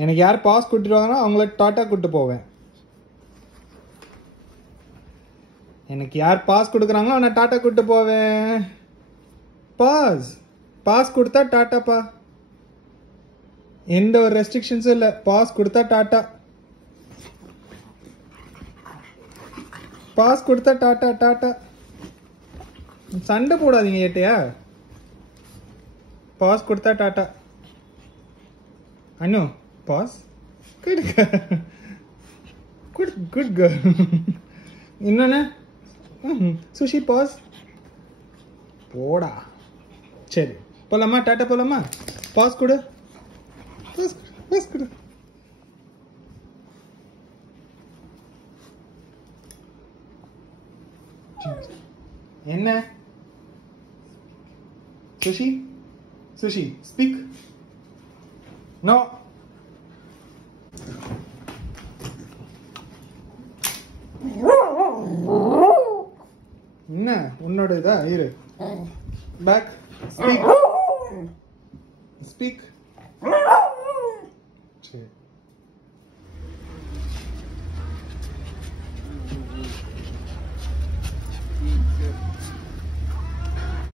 எனக்கு யார் பாஸ் கொடுத்துருவாங்கன்னா அவங்கள டாட்டா கூப்பிட்டு போவேன். எனக்கு யார் பாஸ் கொடுக்குறாங்களோ அவனை டாட்டா கூப்பிட்டு போவேன். பாஸ் கொடுத்தா டாட்டாப்பா. எந்த ஒரு ரெஸ்ட்ரிக்ஷன்ஸும் இல்லை. பாஸ் கொடுத்தா டாட்டா. பாஸ் கொடுத்தா டாட்டா டாட்டா. சண்டை போடாதீங்க ஏட்டையா. பாஸ் கொடுத்தா டாட்டா. அண்ணு பாஸ். Good girl. இன்னொன்னு சுஷி பாஸ். போடா. சரி போலாமா? டாட்டா போலாமா? பாஸ் கொடு. பாஸ் கொடு. என்ன சுஷி? Sushi speak. நோ. என்ன உன்னோட இதா? இரு. பேக். ஸ்பீக். ஸ்பீக். சரி.